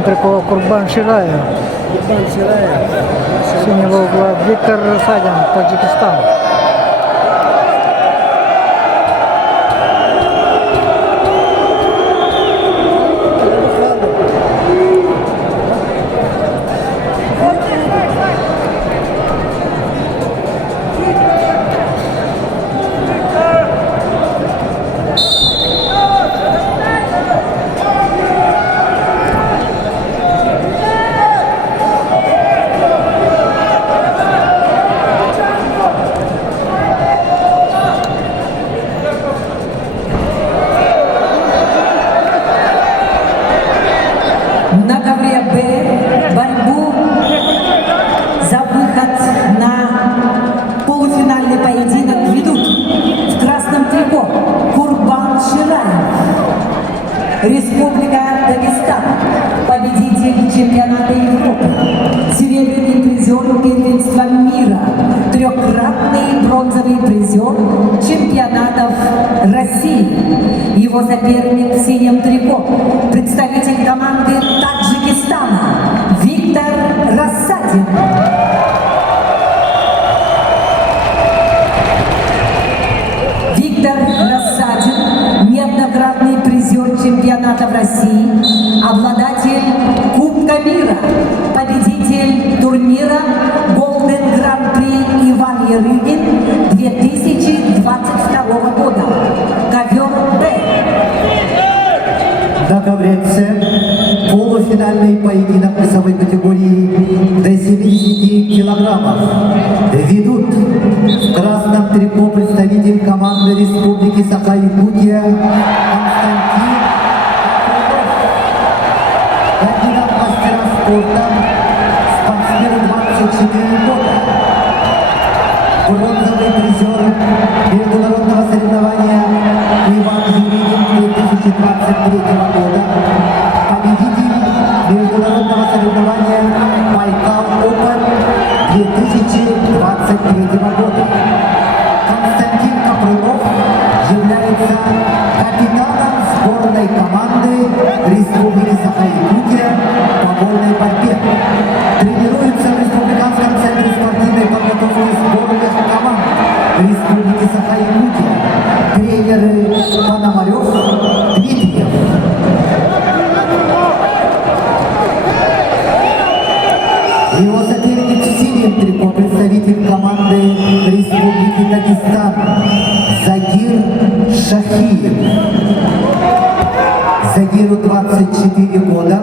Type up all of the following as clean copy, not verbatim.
красном трико Курбан Шираев. Синего угла Виктор Рассадин, Таджикистан. На ковре Б борьбу за выход на полуфинальный поединок ведут в красном трико Курбан Шираев, Республика Дагестан, победитель чемпионата Европы, серебряный призер первенства мира, трехкратный бронзовый призер чемпионатов России. Его соперник в синем трико, представитель команды Таджикистана Виктор Рассадин. Виктор Рассадин, неоднократный призер чемпионатов России, обладатель Кубка мира, победитель турнира Golden Гран-при Иван Ярыгин 2022 года. Ковер Б. На ковре С полуфинальный поединок весовой категории до 70 килограммов. Ведут в красном трико представитель команды Республики Саха-Якутия Константин Апрелов. Кандидат мастера спорта, спортсмен 24 года. Бронзовый призер международного соревнования Иван Ярыгин 2023 года. Победитель международного соревнования Байкал Опен 2023 года. Константин Апрелов является капитаном сборной команды Республики Саха-Якутия по вольной борьбе. Тренируется в Республиканском центре спортивной подготовки сборных команд Республики Саха-Якутия. Тренеры Пономарев, Дмитриев. Его соперник в синем трико, представитель команды Республики Дагестан Загир Шахиев. Загиру 24 года.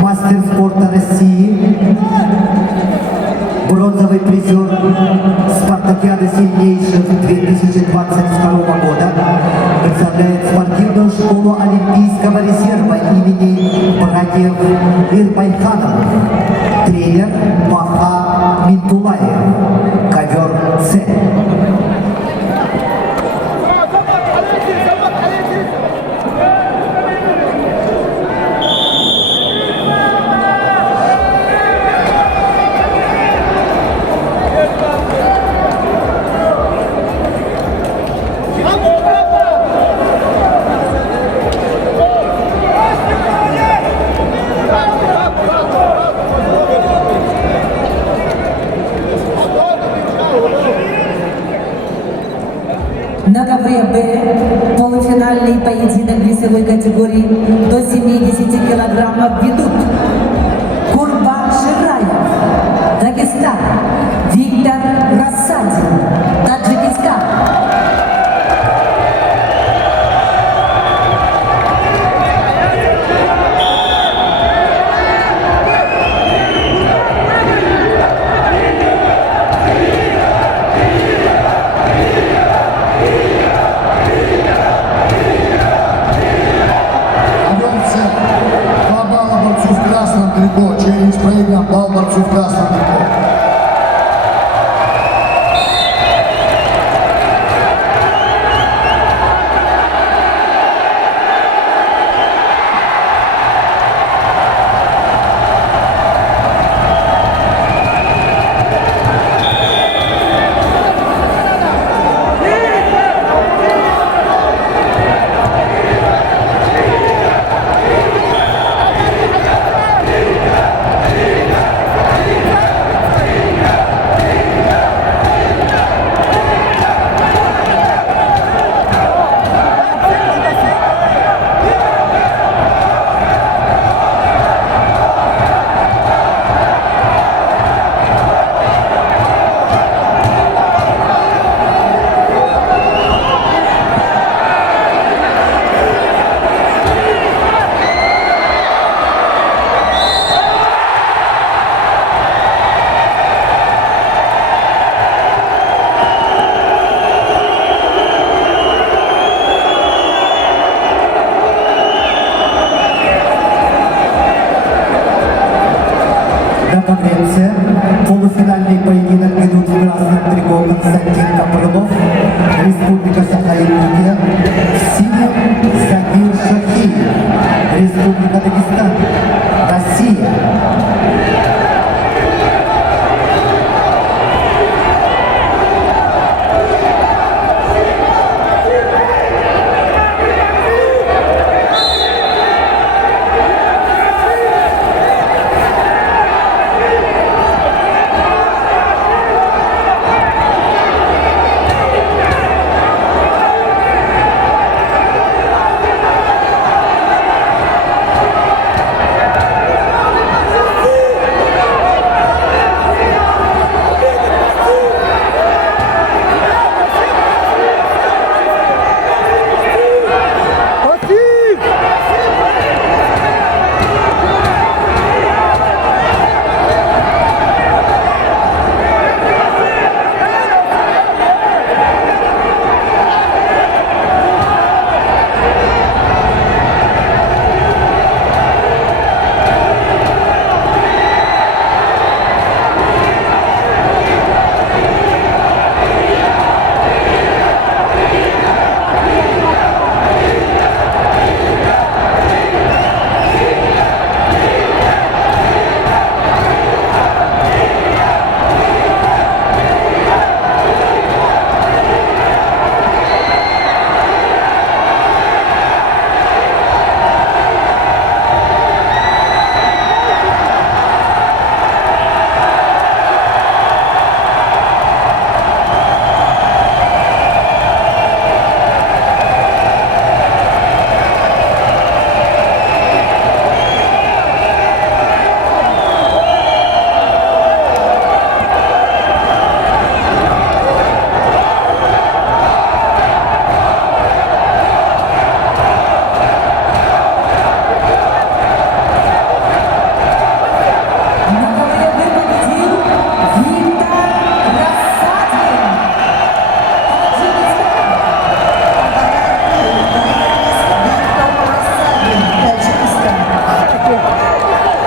Мастер спорта России. Бронзовый призер спартакиады сильнейших 2022 года. Представляет спортивную школу Олимпийского резерва имени братьев Ирбайхановых. Тренер Маха Минтулаев. Ковер С. На ковре Б полуфинальный поединок весовой категории до 70 килограммов ведут Курбан Шираев, Дагестан, Виктор Рассадин, Таджикистан. Челлендж проигран, балл борцу в красном трико. Константин Копрылов, Республика Саха-Якутия, в синем Закир Шахиев, Республика Дагестан.